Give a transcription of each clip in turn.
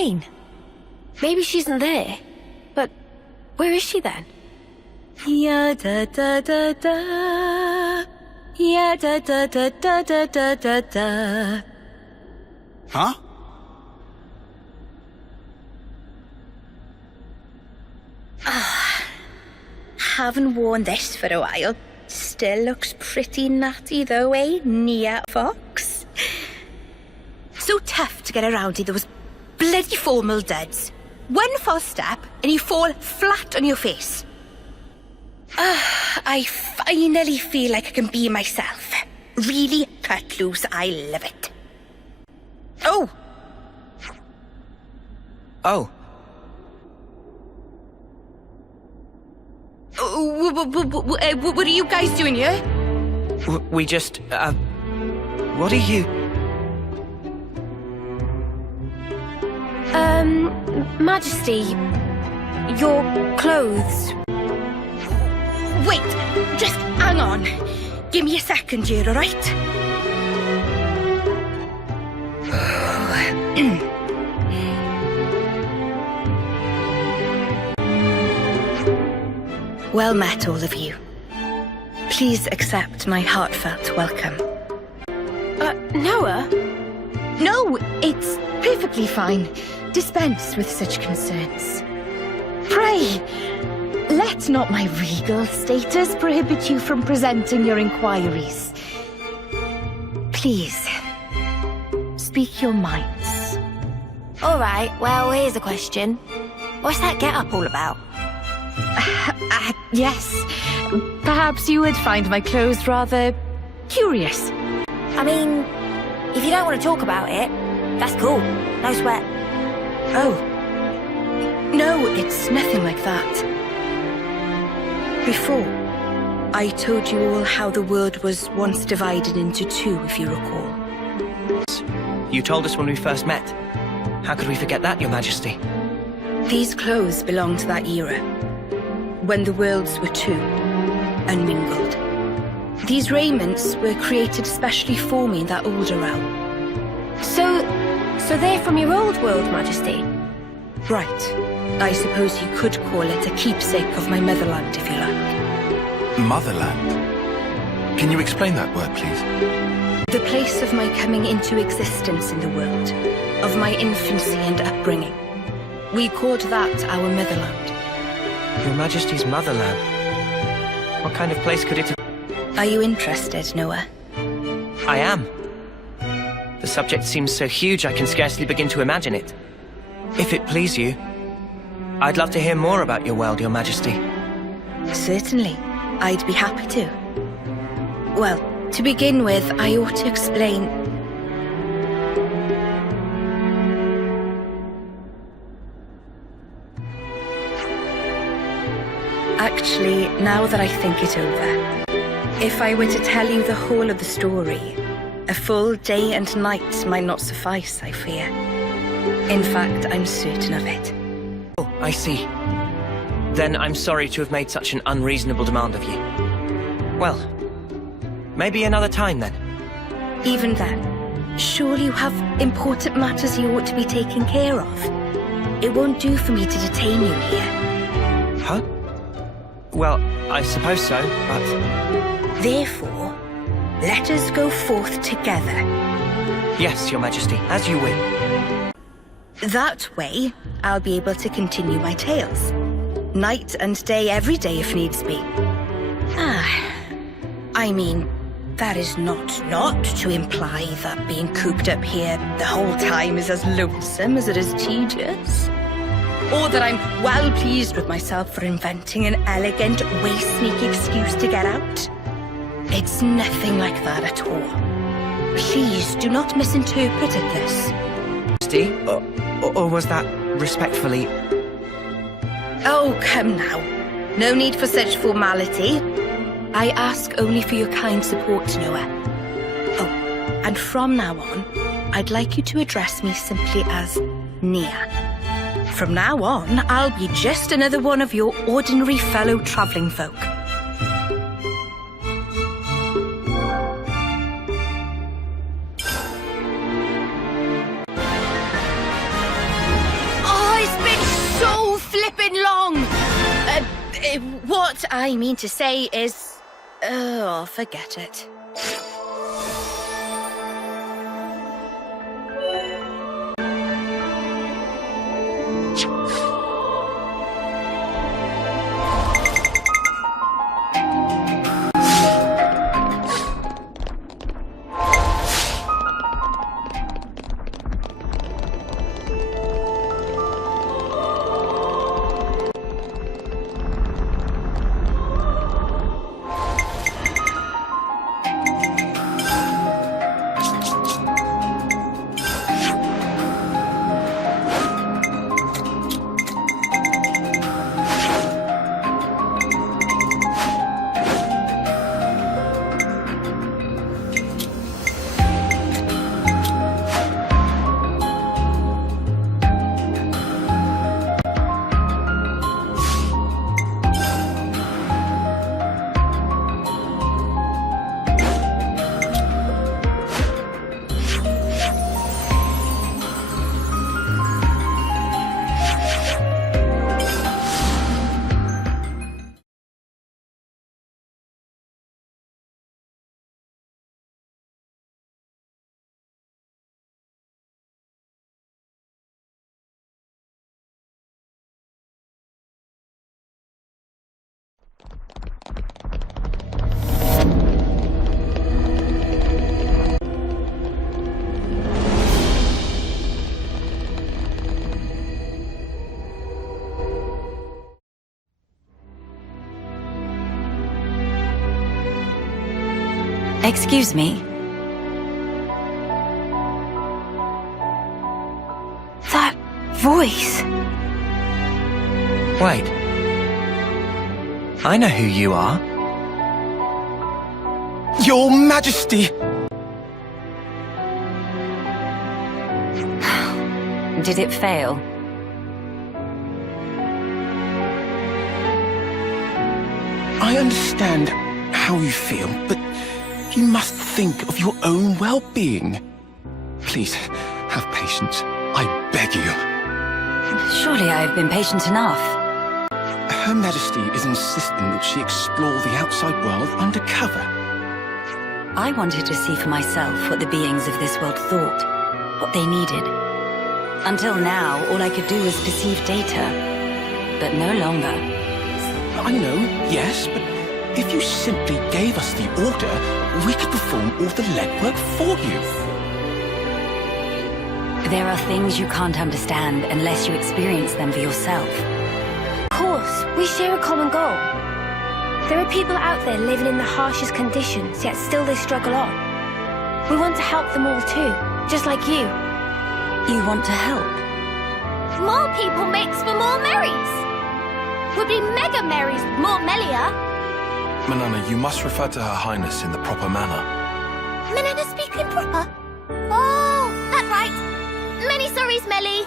train. Maybe she isn't there. But where is she then? Ya da da da da. Ya da da da da da da da da. Huh? Haven't worn this for a while. Still looks pretty natty though, eh, Nia Fox? So tough to get around in those bloody formal duds. One false step and you fall flat on your face. I finally feel like I can be myself. Really cut loose, I love it. Oh! Oh. What are you guys doing here? We just, what are you? Majesty, your clothes. Wait, just hang on. Give me a second here, alright? Well met, all of you. Please accept my heartfelt welcome. Noah? No, it's perfectly fine. Dispense with such concerns. Pray, let not my regal status prohibit you from presenting your inquiries. Please, speak your minds. Alright, well, here's a question. What's that get-up all about? Yes, perhaps you would find my clothes rather curious. I mean, if you don't want to talk about it, that's cool. No sweat. Oh. No, it's nothing like that. Before, I told you all how the world was once divided into two, if you recall. You told us when we first met. How could we forget that, Your Majesty? These clothes belong to that era, when the worlds were two, unmingled. These raiments were created specially for me in that older realm. So they're from your old world, Majesty? Right. I suppose you could call it a keepsake of my motherland, if you like. Motherland? Can you explain that word, please? The place of my coming into existence in the world, of my infancy and upbringing. We called that our motherland. Your Majesty's motherland? What kind of place could it have... Are you interested, Noah? I am. The subject seems so huge I can scarcely begin to imagine it. If it please you, I'd love to hear more about your world, Your Majesty. Certainly. I'd be happy to. Well, to begin with, I ought to explain... Actually, now that I think it over, if I were to tell you the whole of the story, a full day and night might not suffice, I fear. In fact, I'm certain of it. Oh, I see. Then I'm sorry to have made such an unreasonable demand of you. Well, maybe another time then. Even then, surely you have important matters you ought to be taking care of. It won't do for me to detain you here. Huh? Well, I suppose so, but... Therefore, let us go forth together. Yes, Your Majesty, as you will. That way, I'll be able to continue my tales. Night and day, every day if needs be. I mean, that is not to imply that being cooped up here the whole time is as lonesome as it is tedious. Or that I'm well pleased with myself for inventing an elegant, way-sneaky excuse to get out. It's nothing like that at all. Please do not misinterpret it this. Majesty, or was that respectfully... Oh, come now. No need for such formality. I ask only for your kind support, Noah. Oh, and from now on, I'd like you to address me simply as Nia. From now on, I'll be just another one of your ordinary fellow traveling folk. What I mean to say is... Oh, forget it. Excuse me. That voice. Wait. I know who you are. Your Majesty! Did it fail? I understand how you feel, but you must think of your own well-being. Please, have patience. I beg you. Surely I have been patient enough. Her Majesty is insisting that she explore the outside world undercover. I wanted to see for myself what the beings of this world thought, what they needed. Until now, all I could do was perceive data, but no longer. I know, yes, but if you simply gave us the order, we could perform all the legwork for you. There are things you can't understand unless you experience them for yourself. Of course, we share a common goal. There are people out there living in the harshest conditions, yet still they struggle on. We want to help them all too, just like you. You want to help? More people makes for more merries. Would be mega merries, more mellier. Manana, you must refer to Her Highness in the proper manner. Manana speaking proper? Oh, that's right. Many sorries, Melly.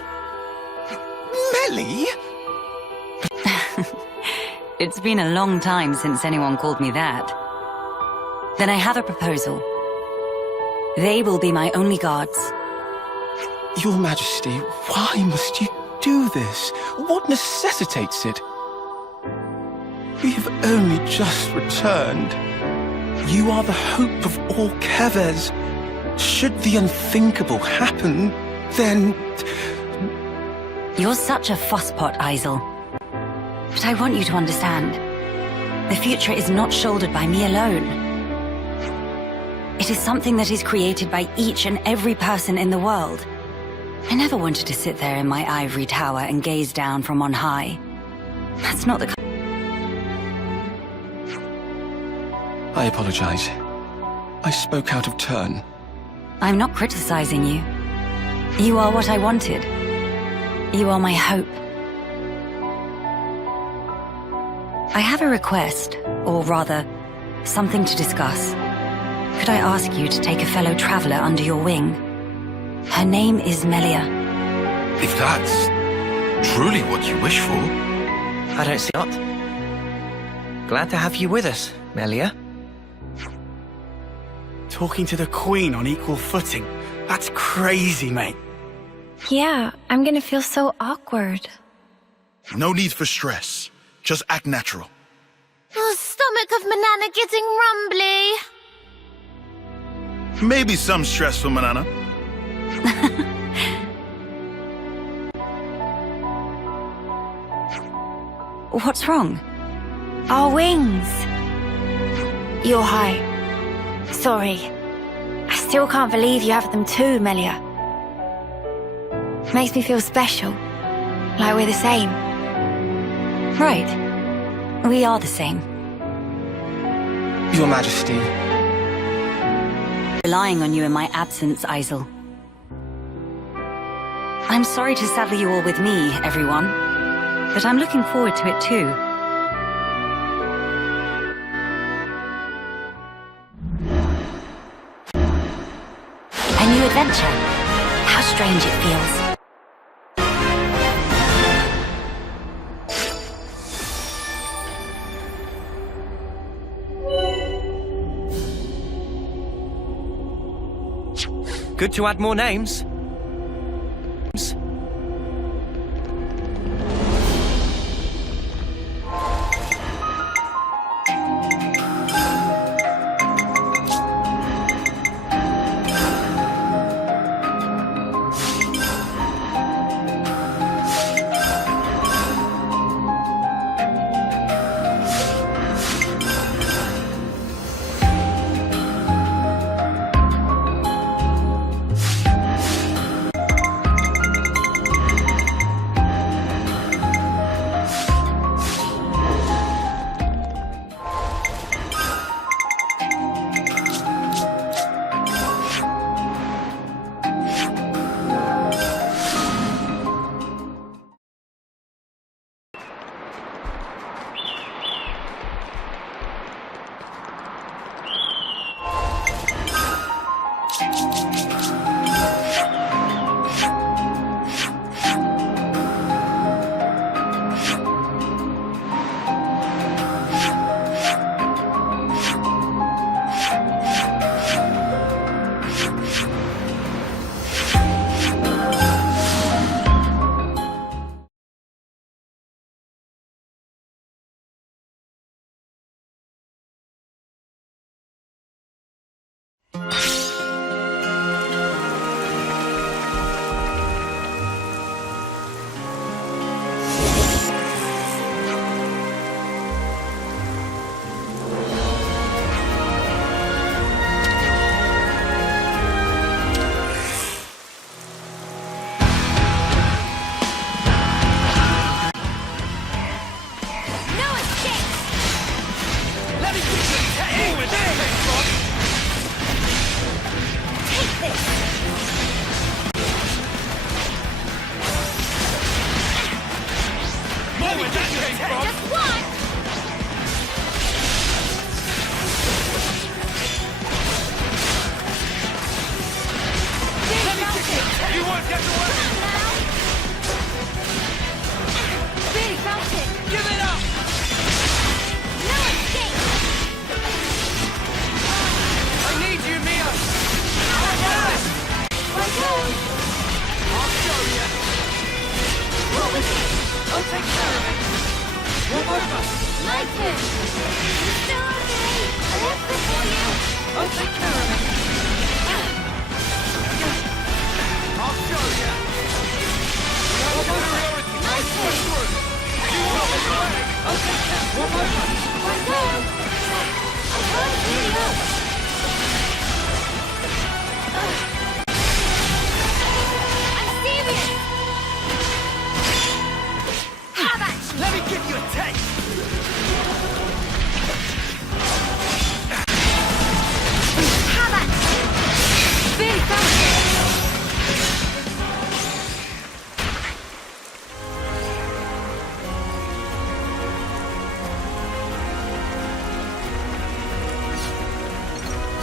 Melly? It's been a long time since anyone called me that. Then I have a proposal. They will be my only guards. Your Majesty, why must you do this? What necessitates it? We have only just returned. You are the hope of all Kevers. Should the unthinkable happen, then... You're such a fusspot, Isel. But I want you to understand. The future is not shouldered by me alone. It is something that is created by each and every person in the world. I never wanted to sit there in my ivory tower and gaze down from on high. That's not the... I apologize. I spoke out of turn. I'm not criticizing you. You are what I wanted. You are my hope. I have a request, or rather, something to discuss. Could I ask you to take a fellow traveler under your wing? Her name is Melia. If that's truly what you wish for... I don't see what. Glad to have you with us, Melia. Talking to the Queen on equal footing. That's crazy, mate. Yeah, I'm gonna feel so awkward. No need for stress. Just act natural. Banana getting rumbly? Maybe some stress for Manana. What's wrong? Our wings. You're high. Sorry. I still can't believe you have them too, Melia. Makes me feel special. Like we're the same. Right. We are the same. Your Majesty. Relying on you in my absence, Isel. I'm sorry to saddle you all with me, everyone. But I'm looking forward to it too. A new adventure. How strange it feels. Good to add more names.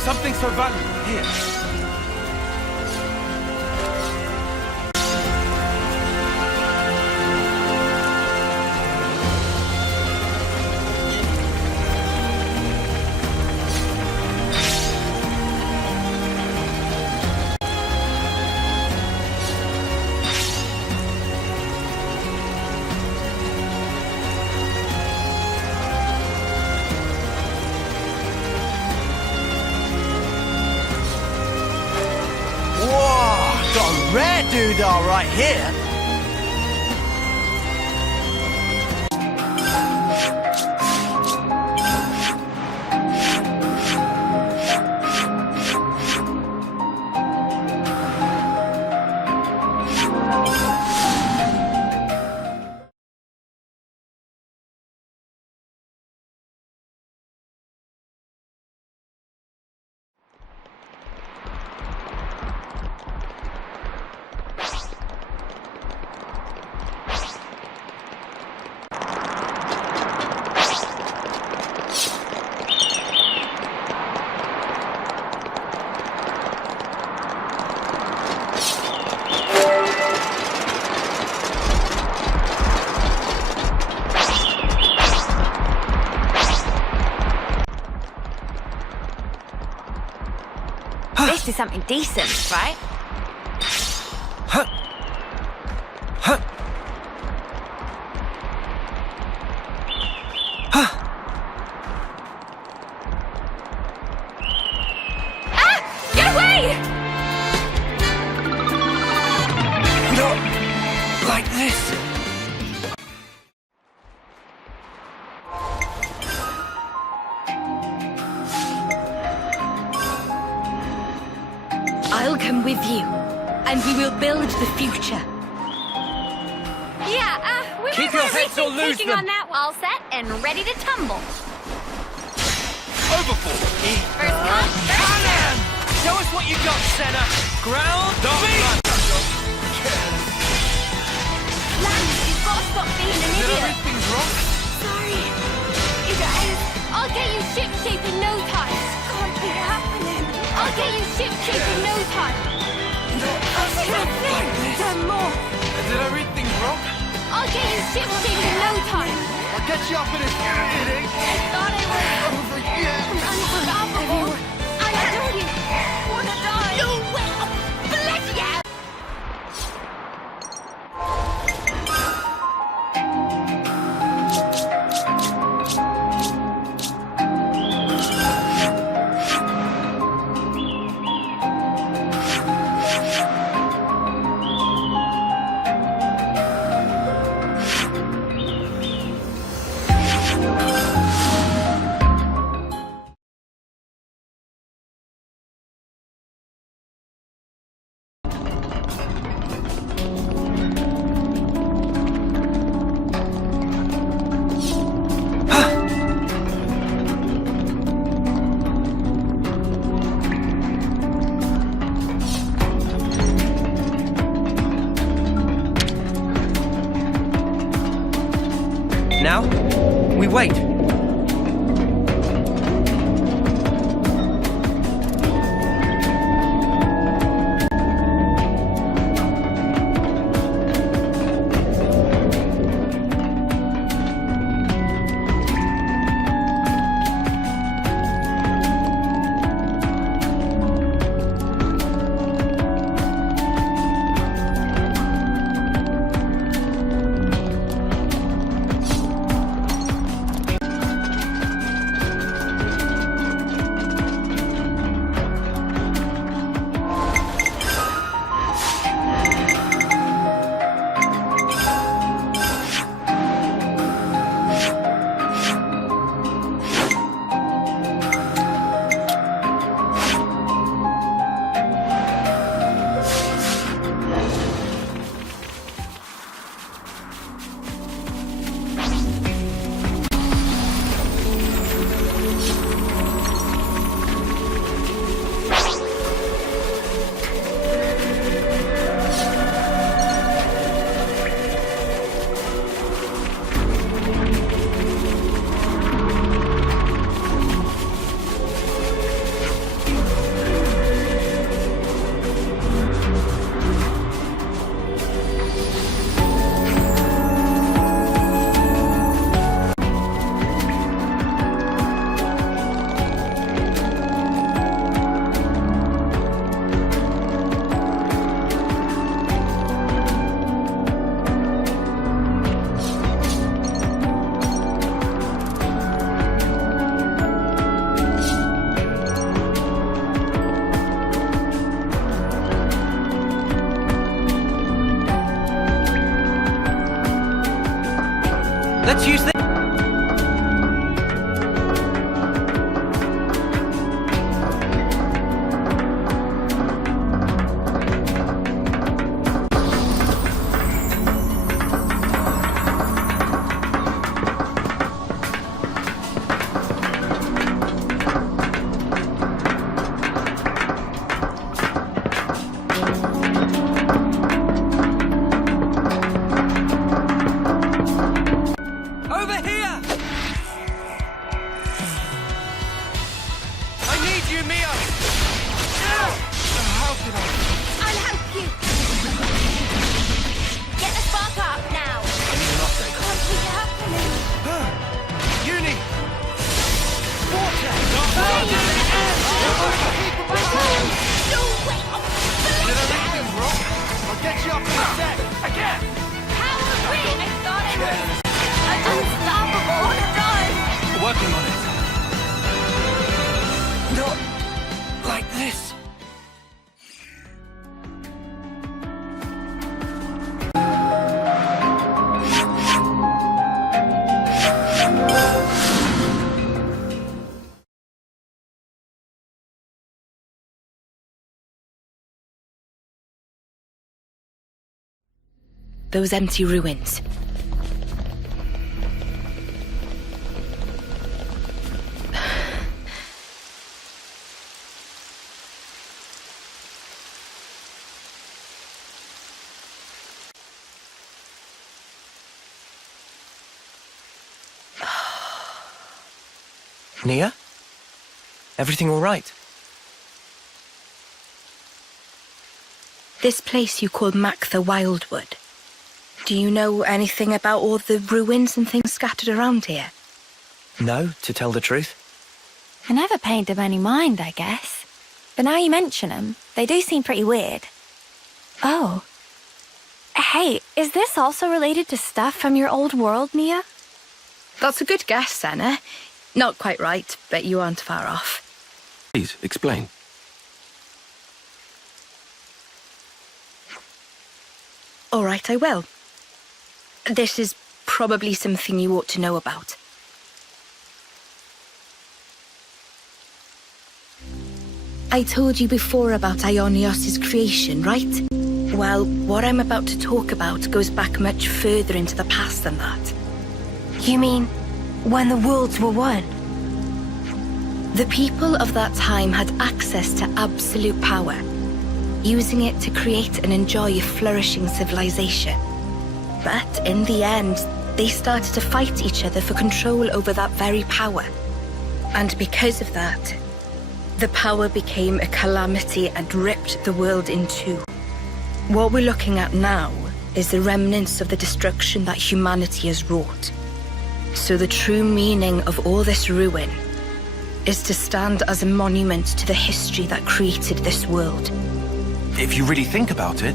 Something so valuable here. Rare doodah right here. This is something decent, right? Ah! Get away! Not like this. I'll come with you, and we will build the future. Yeah, we Keep might your heads or lose taking them. on that all set and ready to tumble. Overfall. First come, first Cannon! Show us what you got, Senna. Ground beat! Lance, you've got to stop being an idiot. Everything's wrong. Sorry. You guys, I'll get you ship-shape in no time. Can't be happening. I'll get you ship-shape in no time. Done more. Did everything wrong? I'll get you ship-shape in no time. I'll get you up in a kidding. I thought I was Over here. unstoppable. I adore you. Wanna die? You will. Bloody hell. Now, we wait. you, Mia! How could I? I'll help you. Get the spark up now. Can't keep it happening. Uni! Water! No, wait. Did everything wrong? I'll get you up in a sec. Again! How was we? I thought I was unstoppable. What have done? Working on it. Not like this. Those empty ruins. Nia? Everything all right? This place you call Maktha Wildwood. Do you know anything about all the ruins and things scattered around here? No, to tell the truth. I never paid them any mind, I guess. But now you mention them, they do seem pretty weird. Oh. Hey, is this also related to stuff from your old world, Nia? That's a good guess, Senna. Not quite right, but you aren't far off. Please, explain. All right, I will. This is probably something you ought to know about. I told you before about Ionios' creation, right? Well, what I'm about to talk about goes back much further into the past than that. You mean when the worlds were one? The people of that time had access to absolute power, using it to create and enjoy a flourishing civilization. But in the end, they started to fight each other for control over that very power. And because of that, the power became a calamity and ripped the world in two. What we're looking at now is the remnants of the destruction that humanity has wrought. So the true meaning of all this ruin is to stand as a monument to the history that created this world. If you really think about it,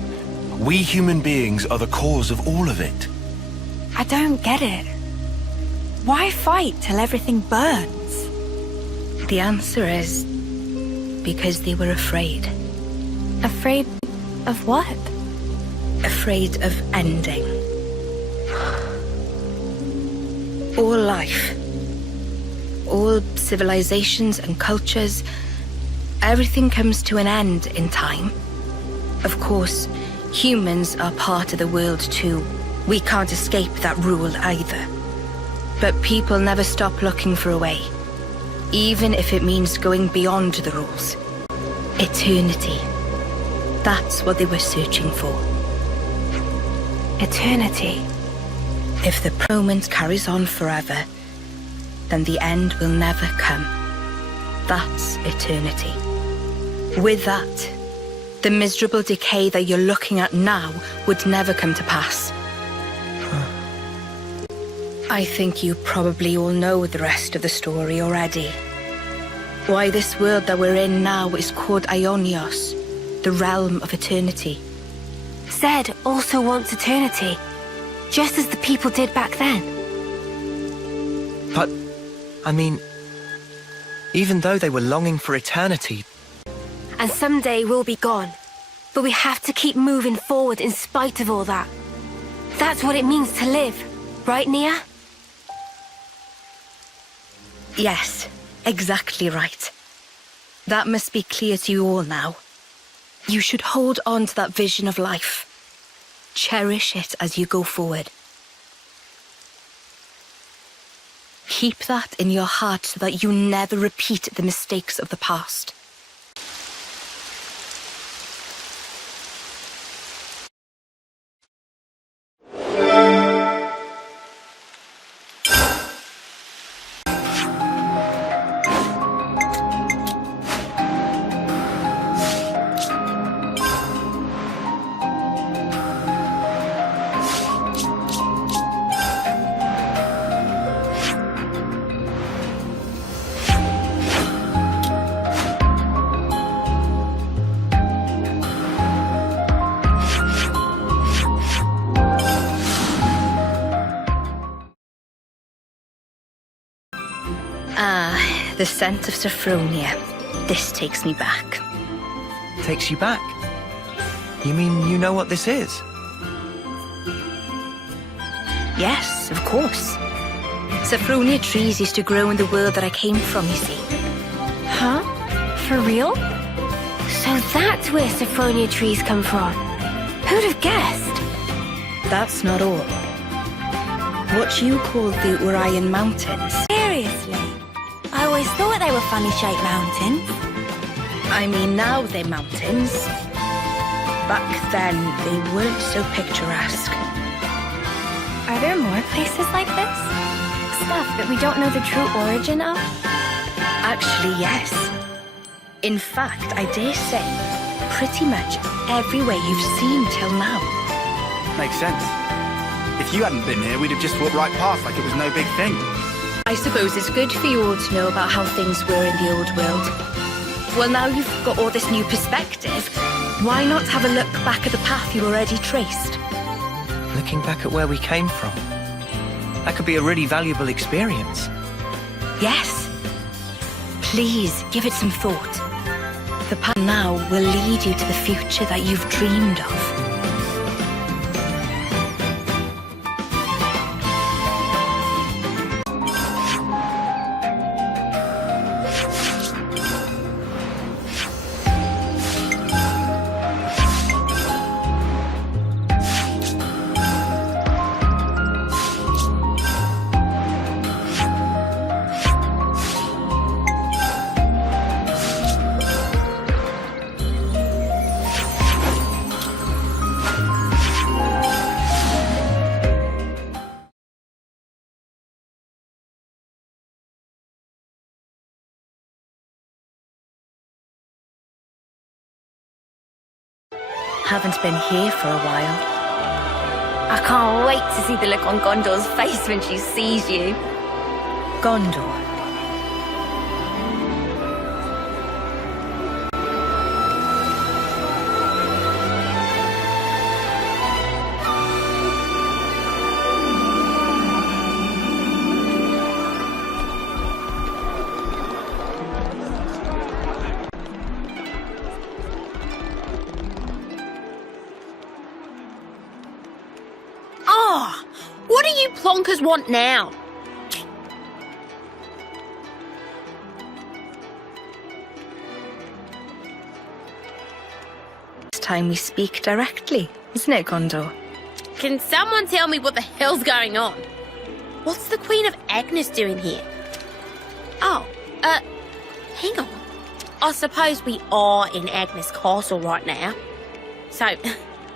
we human beings are the cause of all of it. I don't get it. Why fight till everything burns? The answer is because they were afraid. Afraid of what? Afraid of ending. All life, all civilizations and cultures, everything comes to an end in time. Of course, humans are part of the world too. We can't escape that rule either. But people never stop looking for a way, even if it means going beyond the rules. Eternity. That's what they were searching for. Eternity. If the moment carries on forever, then the end will never come. That's eternity. With that, the miserable decay that you're looking at now would never come to pass. I think you probably all know the rest of the story already. Why this world that we're in now is called Ionios, the realm of eternity. Zed also wants eternity, just as the people did back then. But, I mean, even though they were longing for eternity... And someday we'll be gone. But we have to keep moving forward in spite of all that. That's what it means to live, right, Nia? Yes, exactly right. That must be clear to you all now. You should hold on to that vision of life. Cherish it as you go forward. Keep that in your heart so that you never repeat the mistakes of the past. The scent of Sophronia. This takes me back. Takes you back? You mean you know what this is? Yes, of course. Sophronia trees used to grow in the world that I came from, you see. Huh? For real? So that's where Sophronia trees come from. Who'd have guessed? That's not all. What you call the Urian Mountains. Seriously? I always thought they were funny-shaped mountains. I mean, now they're mountains. Back then, they weren't so picturesque. Are there more places like this? Stuff that we don't know the true origin of? Actually, yes. In fact, I dare say, pretty much everywhere you've seen till now. Makes sense. If you hadn't been here, we'd have just walked right past like it was no big thing. I suppose it's good for you all to know about how things were in the old world. Well, now you've got all this new perspective, why not have a look back at the path you already traced? Looking back at where we came from. That could be a really valuable experience. Yes. Please, give it some thought. The path now will lead you to the future that you've dreamed of. Haven't been here for a while. I can't wait to see the look on Gondor's face when she sees you. Gondor. What do you plonkers want now? It's time we speak directly, isn't it, Gondor? Can someone tell me what the hell's going on? What's the Queen of Agnes doing here? Oh, hang on. I suppose we are in Agnes Castle right now. So,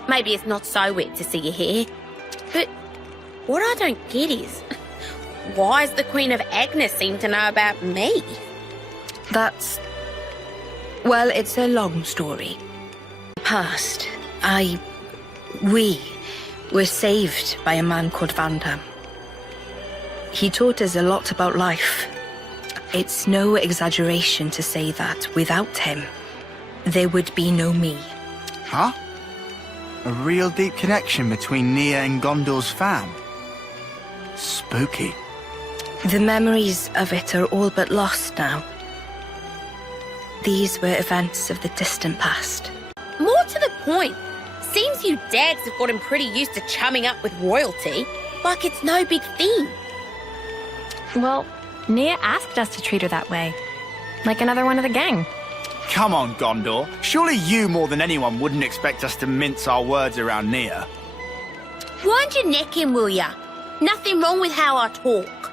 maybe it's not so weird to see you here. But what I don't get is, why does the Queen of Agnes seem to know about me? Well, it's a long story. Past, we were saved by a man called Vandam. He taught us a lot about life. It's no exaggeration to say that without him, there would be no me. Huh? A real deep connection between Nia and Gondor's fam. Spooky. The memories of it are all but lost now. These were events of the distant past. More to the point, seems you dags have gotten pretty used to chumming up with royalty, like it's no big thing. Well, Nia asked us to treat her that way. Like another one of the gang. Come on, Gondor. Surely you more than anyone wouldn't expect us to mince our words around Nia. Wind your neck in, will ya? Nothing wrong with how I talk.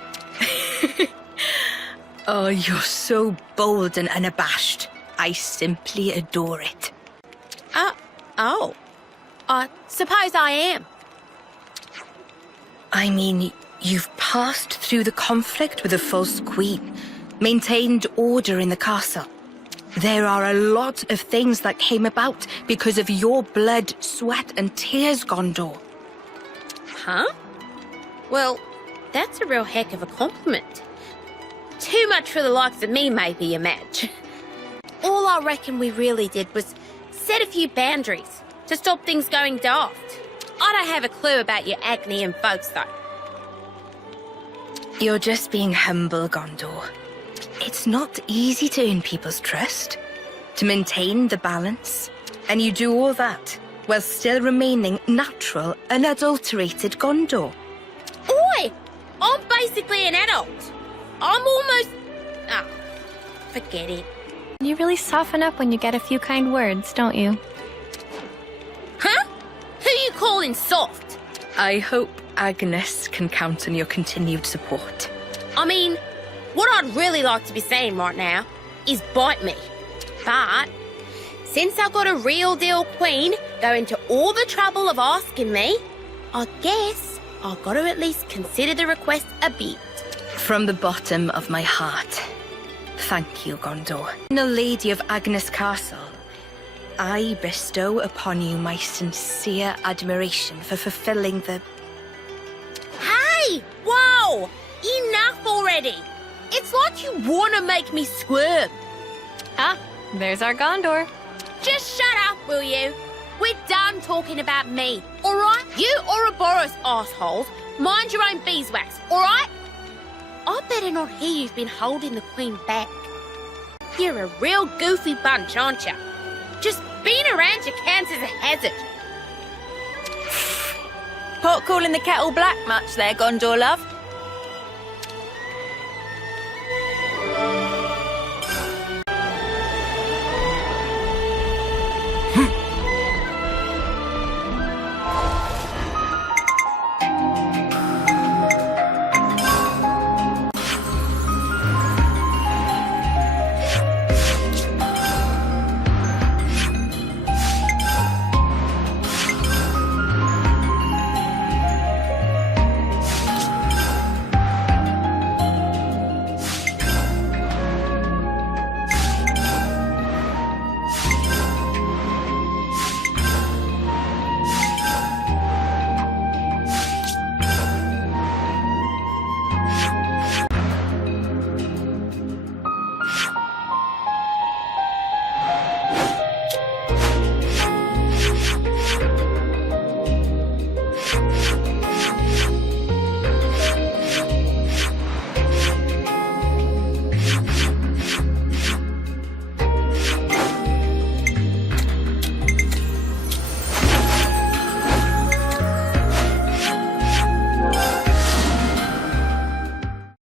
Oh, you're so bold and unabashed. I simply adore it. I suppose I am. I mean, you've passed through the conflict with the false queen, maintained order in the castle. There are a lot of things that came about because of your blood, sweat, and tears, Gondor. Huh? Well, that's a real heck of a compliment. Too much for the likes of me, maybe, you Madge. All I reckon we really did was set a few boundaries to stop things going daft. I don't have a clue about your Agnian folks, though. You're just being humble, Gondor. It's not easy to earn people's trust, to maintain the balance, and you do all that while still remaining natural, unadulterated Gondor. Oi! I'm basically an adult. I'm almost... Ah, forget it. You really soften up when you get a few kind words, don't you? Huh? Who you calling soft? I hope Agnes can count on your continued support. I mean, what I'd really like to be saying right now is bite me. But since I got a real deal queen going to all the trouble of asking me, I guess I've got to at least consider the request a bit. From the bottom of my heart, thank you, Gondor. The Lady of Agnes Castle, I bestow upon you my sincere admiration for fulfilling the... Hey! Whoa! Enough already! It's like you want to make me squirm. Ah, there's our Gondor. Just shut up, will you? We're done talking about me, alright? You Ouroboros assholes, mind your own beeswax, alright? I better not hear you've been holding the Queen back. You're a real goofy bunch, aren't you? Just being around you counts as a hazard. Pot calling the kettle black much there, Gondor love?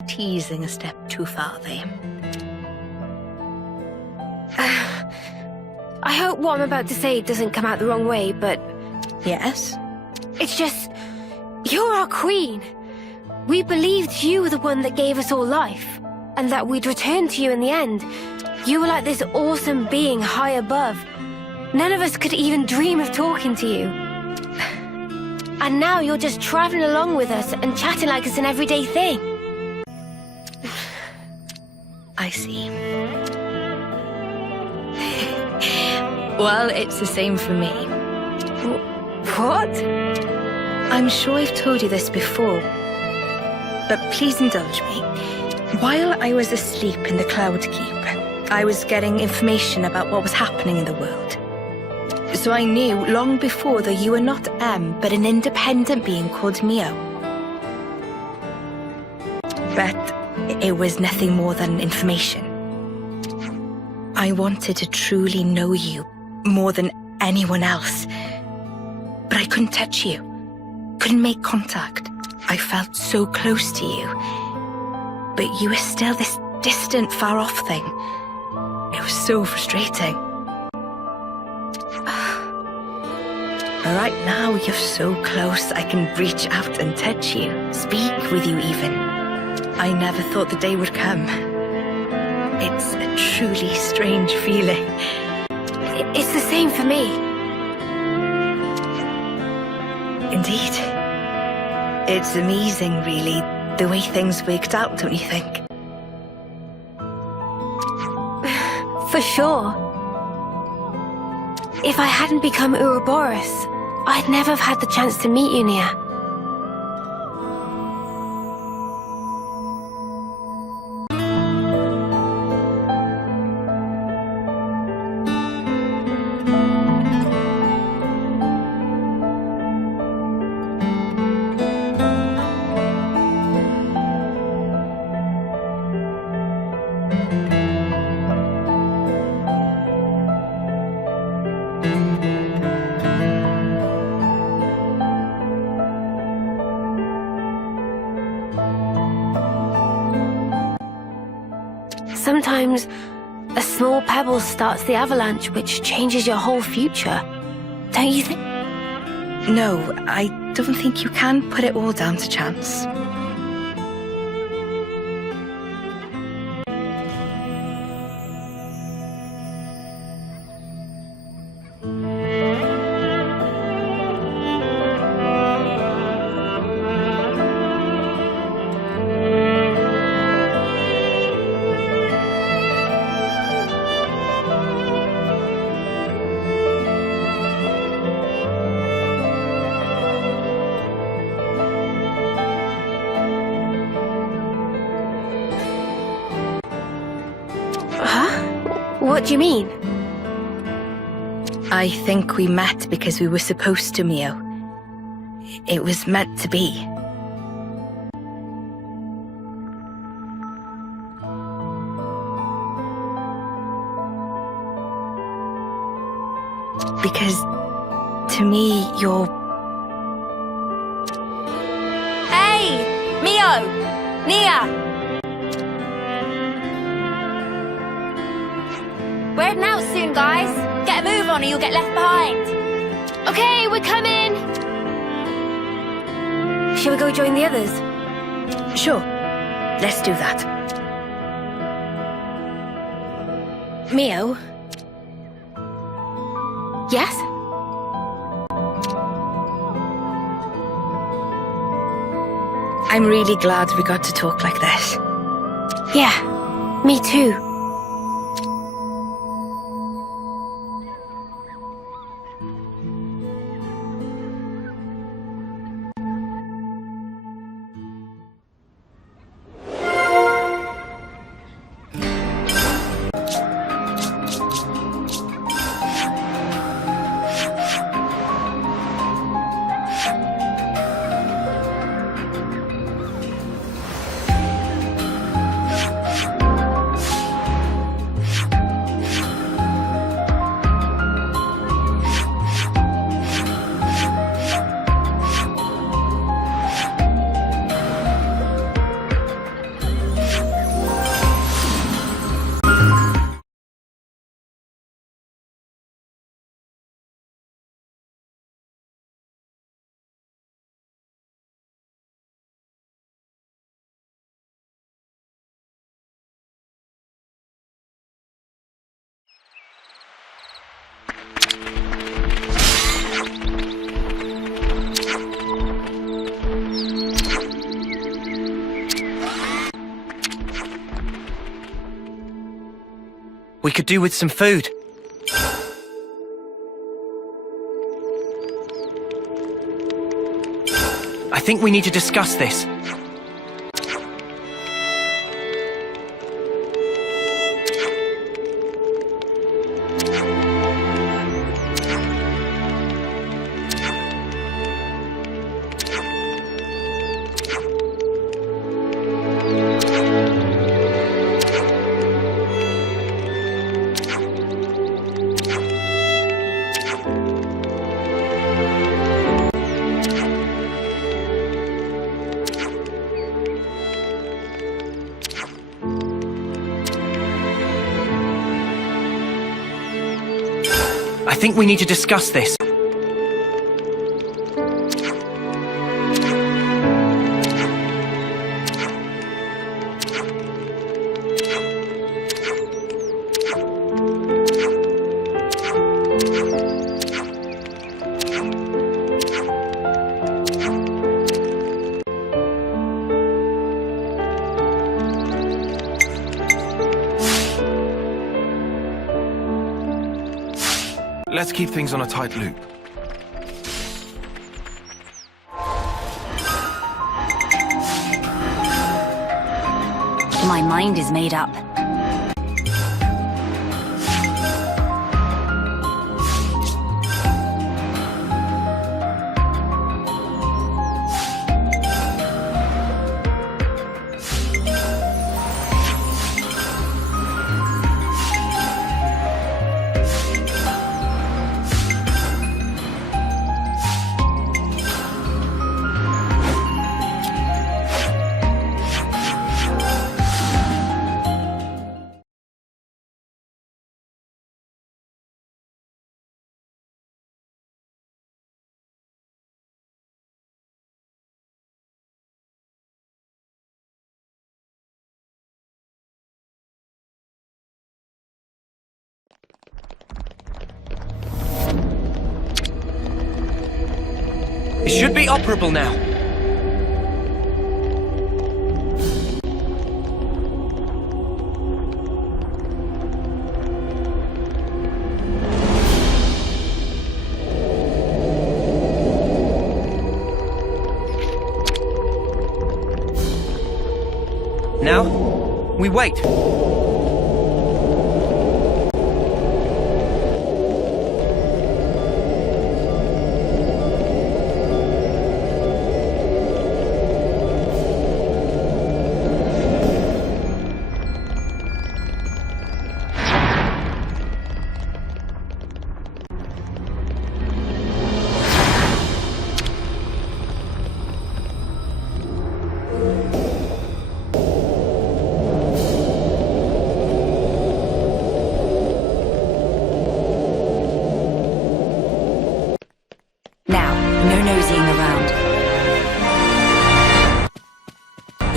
Teasing a step too far there. I hope what I'm about to say doesn't come out the wrong way, but Yes? it's just... You're our queen. We believed you were the one that gave us all life, and that we'd return to you in the end. You were like this awesome being high above. None of us could even dream of talking to you. And now you're just traveling along with us and chatting like it's an everyday thing. I see. Well, it's the same for me. What? I'm sure I've told you this before, but please indulge me. While I was asleep in the Cloud Keep, I was getting information about what was happening in the world. So I knew long before that you were not but an independent being called Mio. But it was nothing more than information. I wanted to truly know you more than anyone else. But I couldn't touch you, couldn't make contact. I felt so close to you. But you were still this distant, far-off thing. It was so frustrating. But right now, you're so close, I can reach out and touch you, speak with you even. I never thought the day would come. It's a truly strange feeling. It's the same for me. Indeed. It's amazing, really, the way things worked out, don't you think? For sure. If I hadn't become Ouroboros, I'd never have had the chance to meet you, Nia. Sometimes a small pebble starts the avalanche which changes your whole future. Don't you think? No, I don't think you can put it all down to chance. What do you mean? I think we met because we were supposed to, Mio. It was meant to be. Because, to me, you're... Hey! Mio! Nia! We're heading out soon, guys. Get a move on or you'll get left behind. Okay, we're coming! Shall we go join the others? Sure. Let's do that. Mio? Yes? I'm really glad we got to talk like this. Yeah, me too. We could do with some food. I think we need to discuss this. I think we need to discuss this. Let's keep things on a tight loop. My mind is made up. It should be operable now. Now, we wait.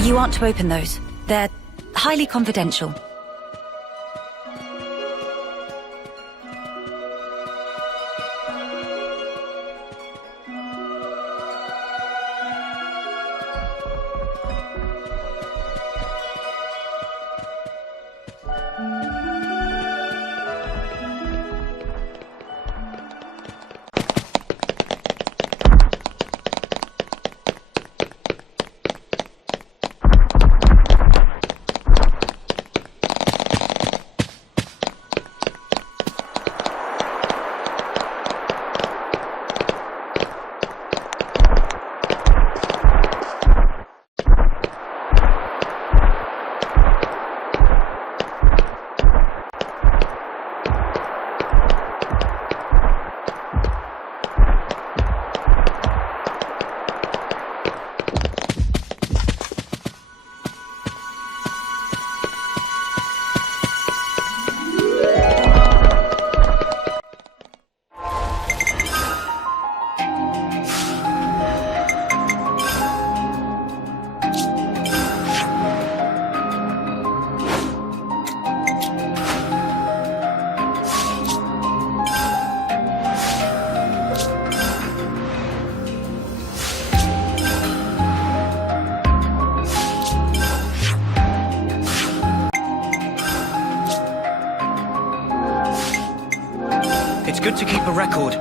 You aren't to open those. They're highly confidential. It's good to keep a record.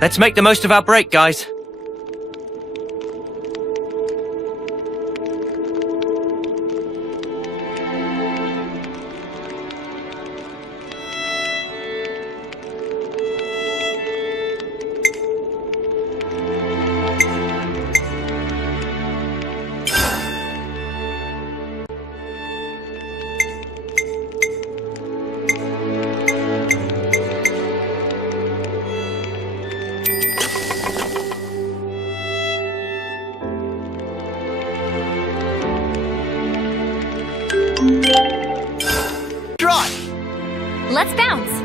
Let's make the most of our break, guys. Let's bounce!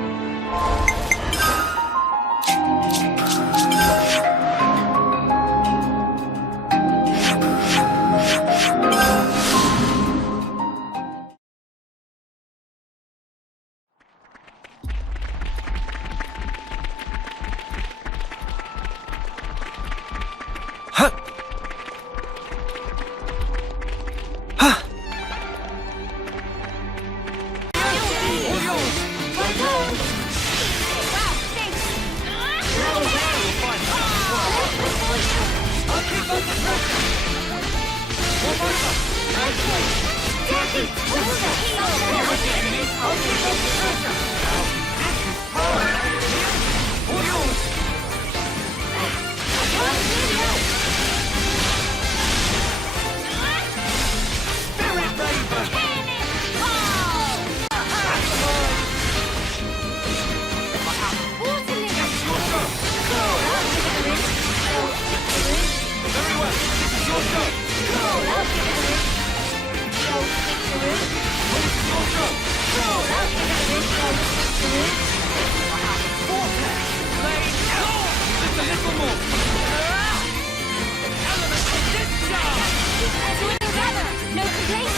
No complaints.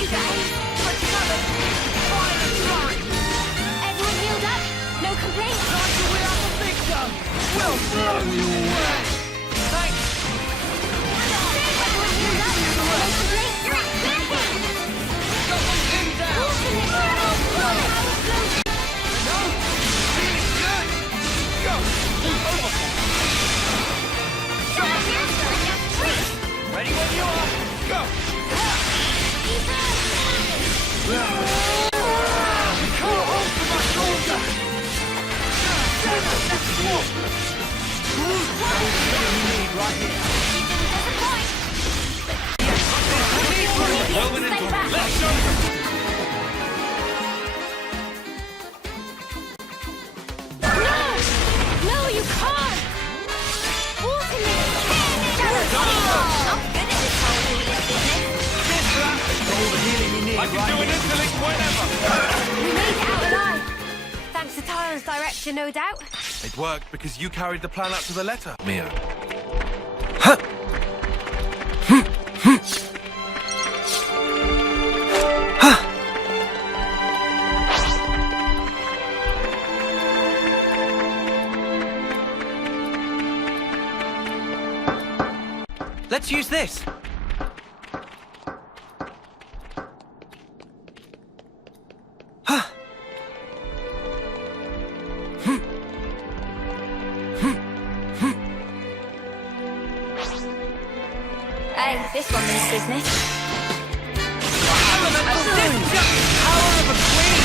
You guys, what's covered? Everyone healed up? No complaints. Time to win up a victim. We'll blow you away. Thanks. Everyone healed up? No complaints. Double him down. No. Feeling good. Go. Overboard. Ready when you are. Go. Can't hold for my shoulder. Right here. Let's go. No, you can't. Ultimate. I can do an interlink whenever. We made it out alive. Thanks to Tyron's direction, no doubt. It worked because you carried the plan up to the letter, Mia. Let's use this. Hey, this one means business. Power of a queen!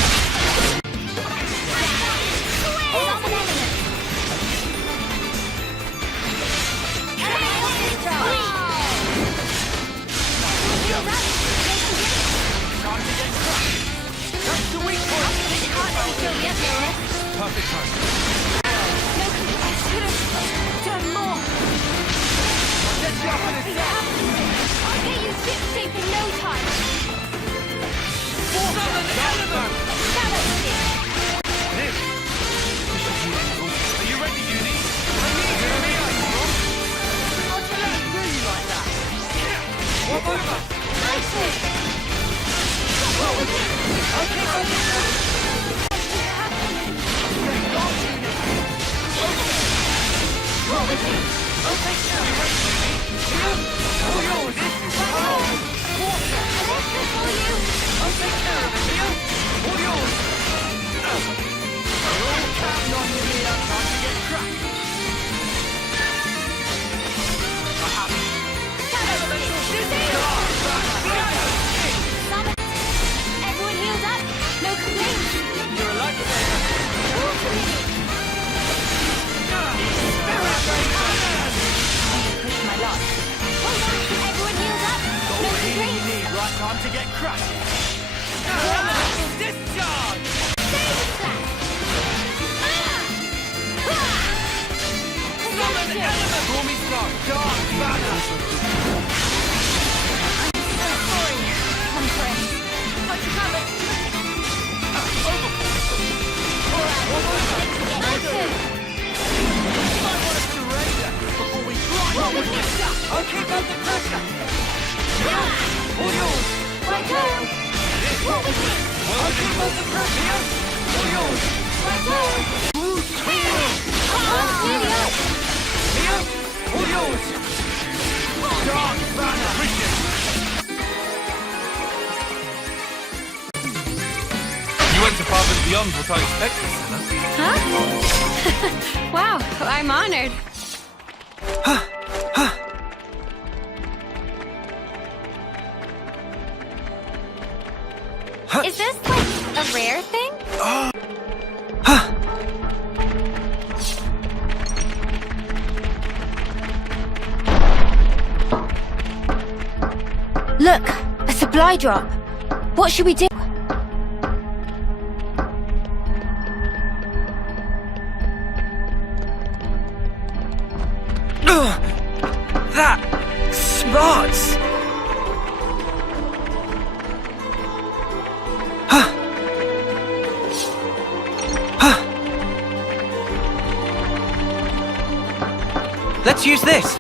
That's the weak point. Perfect time. I should have done more. Get you up in a sec. I'll get you ship shape in no time. Summon element. Are you ready, Uni? I need you, Mia. How'd you let do you like that? Walk over. Everyone healed up? No complaints? You're a lifesaver. My lot. Hold on, everyone healed up? No complaints? Right time to get crushed. Discharge! Summon element! Call me slow. Dark banner! I'll keep up the pressure! All yours! Right on! I'll keep up the pressure! All yours! Right on! Nearly up! Here! All yours! Dark banner! You went above and beyond what I expected, Senna. Huh? Wow, I'm honored. Is this like a rare thing? Look, a supply drop. What should we do? That smarts! Let's use this!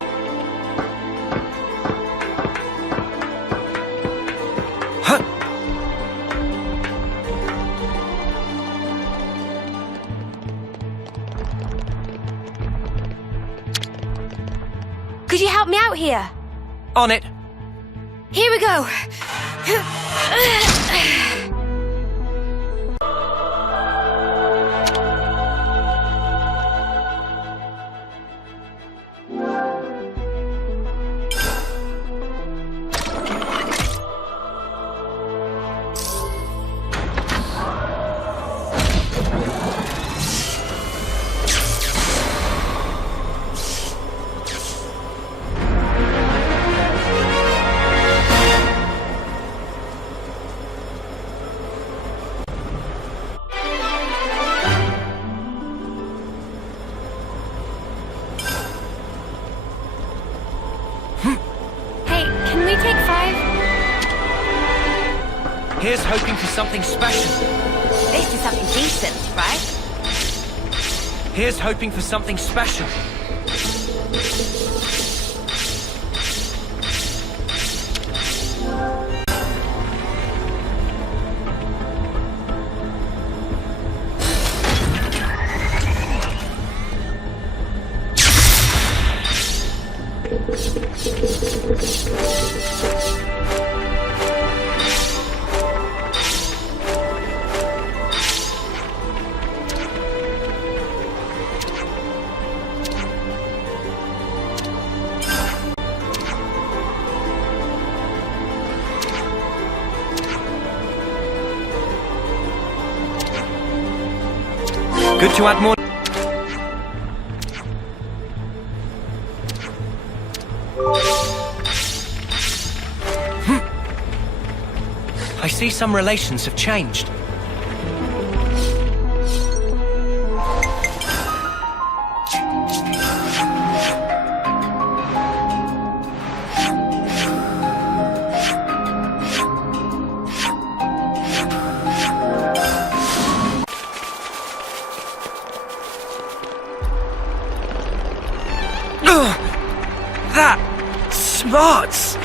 Could you help me out here? On it! Here we go! Here's hoping for something special. This is something decent, right? Here's hoping for something special. Good to add more. I see some relations have changed. That smarts!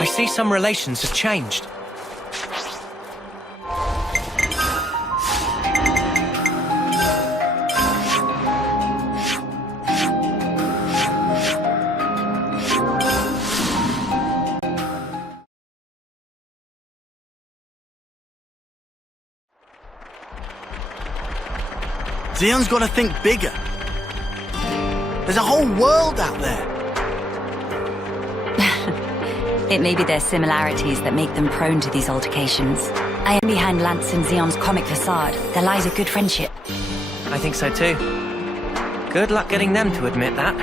I see some relations have changed. Xenon's got to think bigger. There's a whole world out there. It may be their similarities that make them prone to these altercations. I am behind Lance and Xenon's comic facade. There lies a good friendship. I think so too. Good luck getting them to admit that.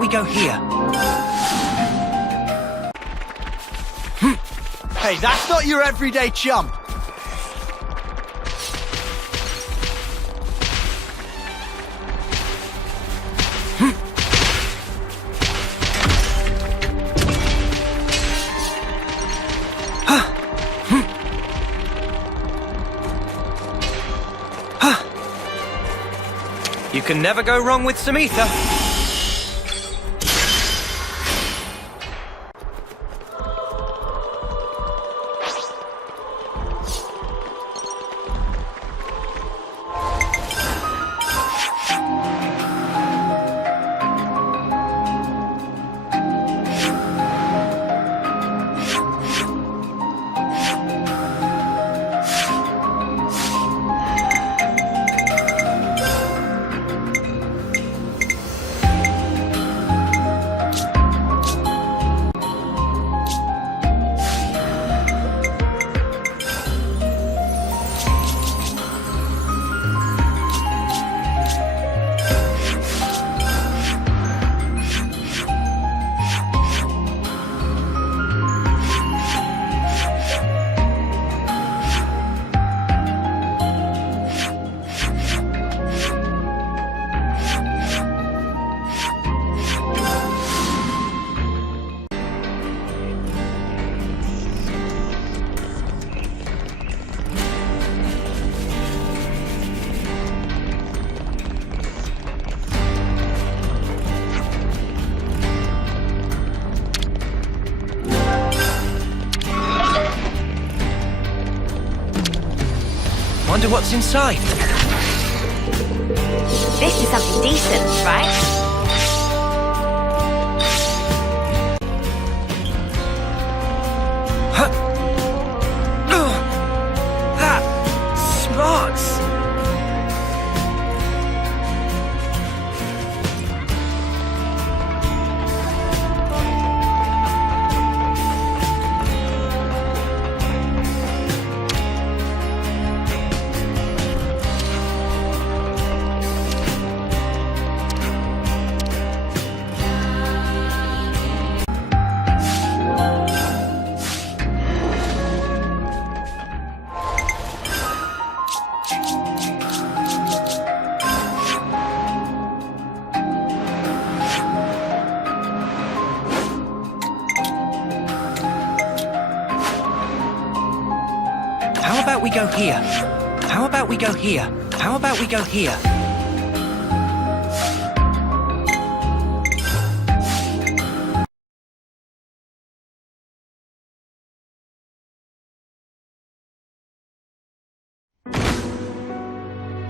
about we go here? Hey, that's not your everyday chump. You can never go wrong with some ether. Wonder what's inside. This is something decent, right? Smarts! How about we go here? How about we go here? How about we go here?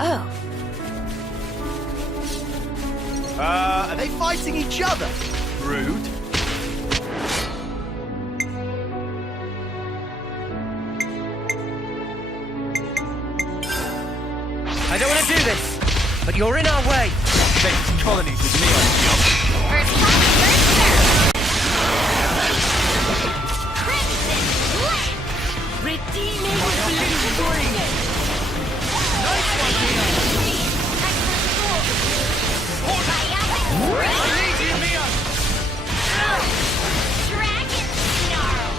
Oh, Are they fighting each other? Rude. I don't want to do this, but you're in our way. Next colonies with me on the job. First come, first serve. Crimson Blade. Redeeming blue. Nice one, Mia. I need you, Mia. Dragon Snarl.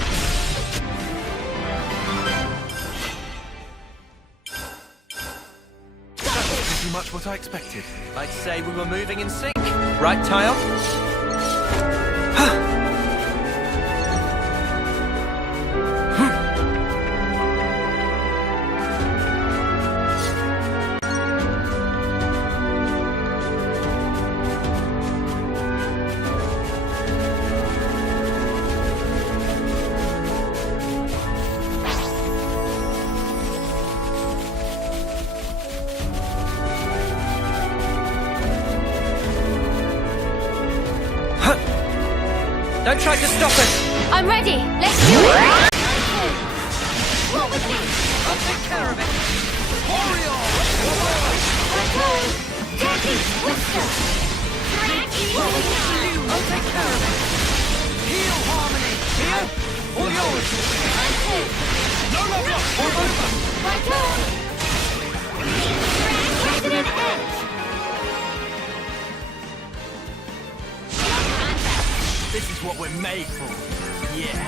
Pretty much what I expected. I'd say we were moving in sync. Right, Tile? Don't try to stop us! I'm ready. Let's do it. I'll take care of it. Hurry on. Jackie, Whisker. I'll take care of it. Heal harmony. Here, all yours. No love lost. All over. Resident Edge. we're made for. Yeah.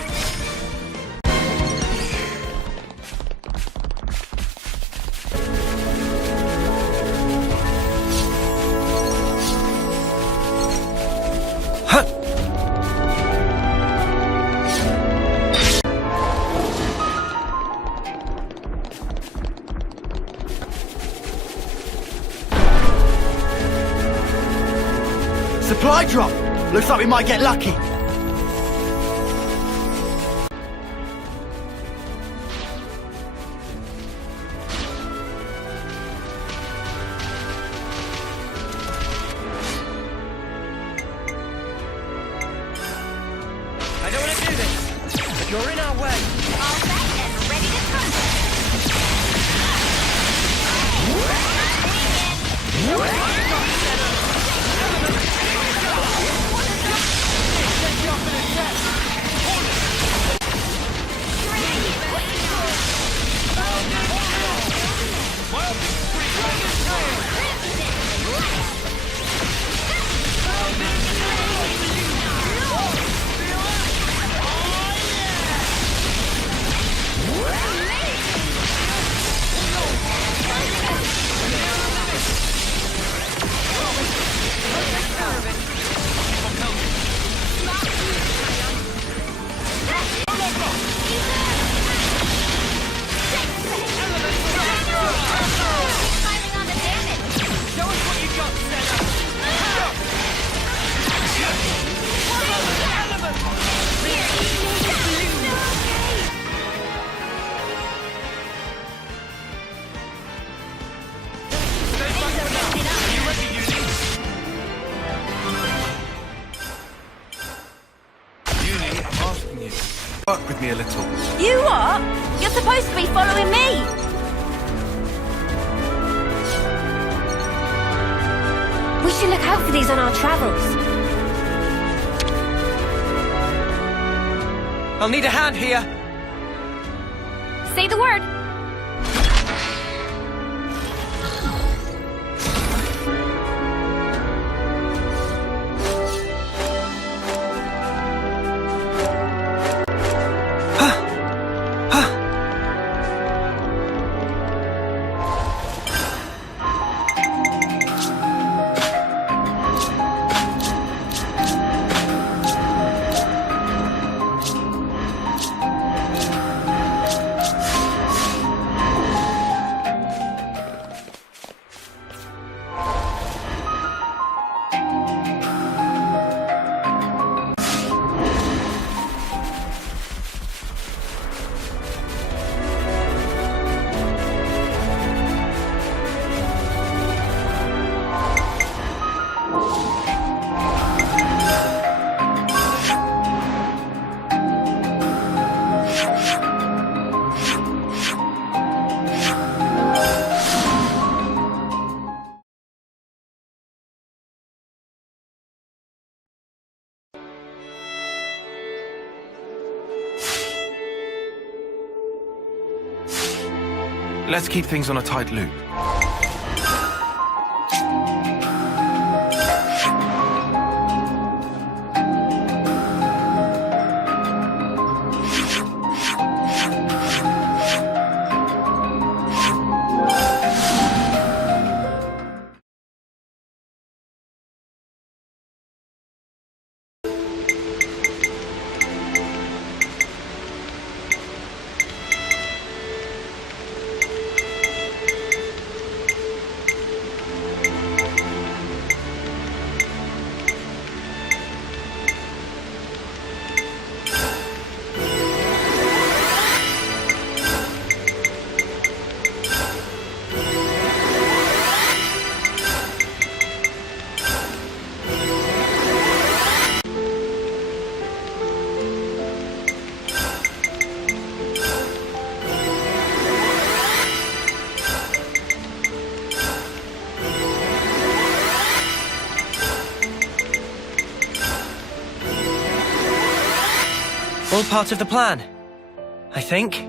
Supply drop! Looks like we might get lucky. I don't want to do this, but you're in our way. All set and ready to crunch. Work with me a little. You are? You're supposed to be following me. We should look out for these on our travels. I'll need a hand here. Say the word. Let's keep things on a tight loop. All part of the plan, I think.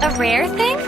A rare thing?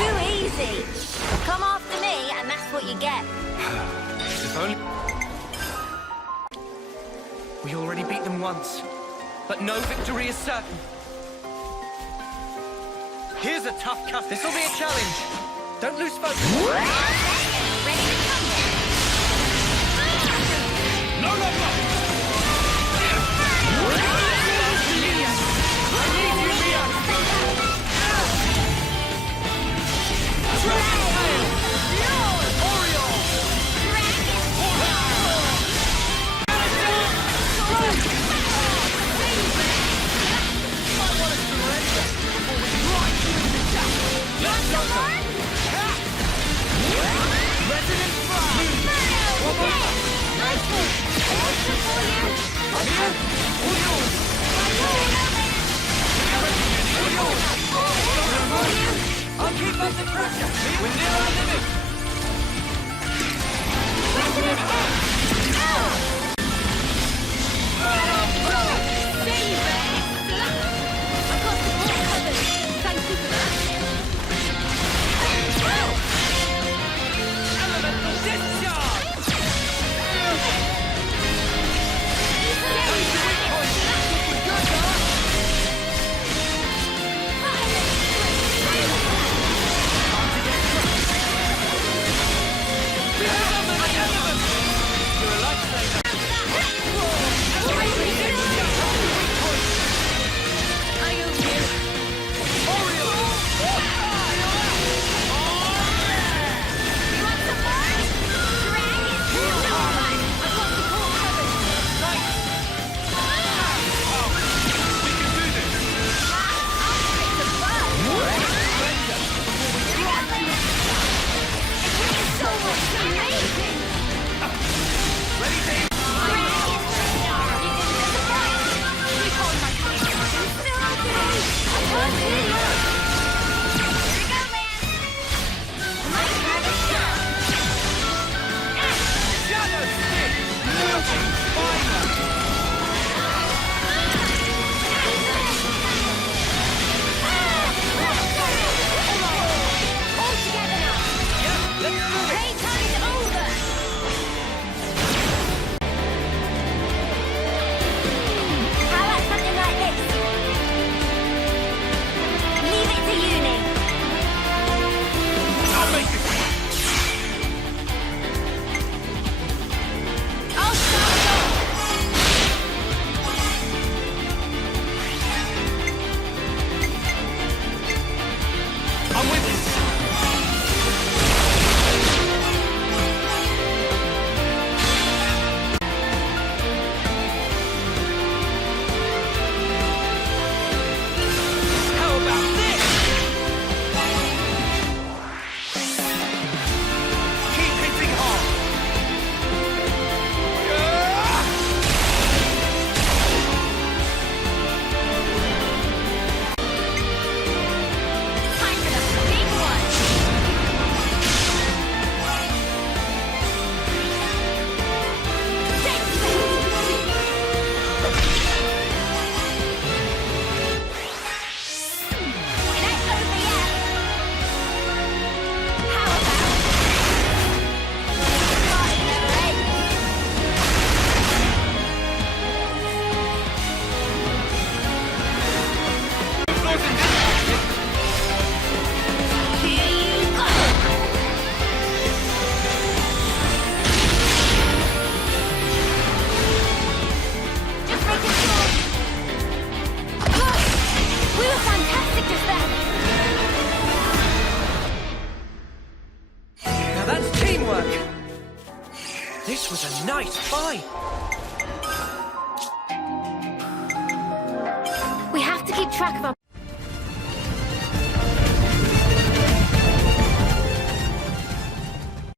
Too easy. Come after me, and that's what you get. If only... We already beat them once, but no victory is certain. Here's a tough cut. This'll be a challenge. Don't lose focus. Ready to come then? No, no, no! I'll keep up the pressure! We're near our limit! Elemental discharge! This was a nice fight. track of our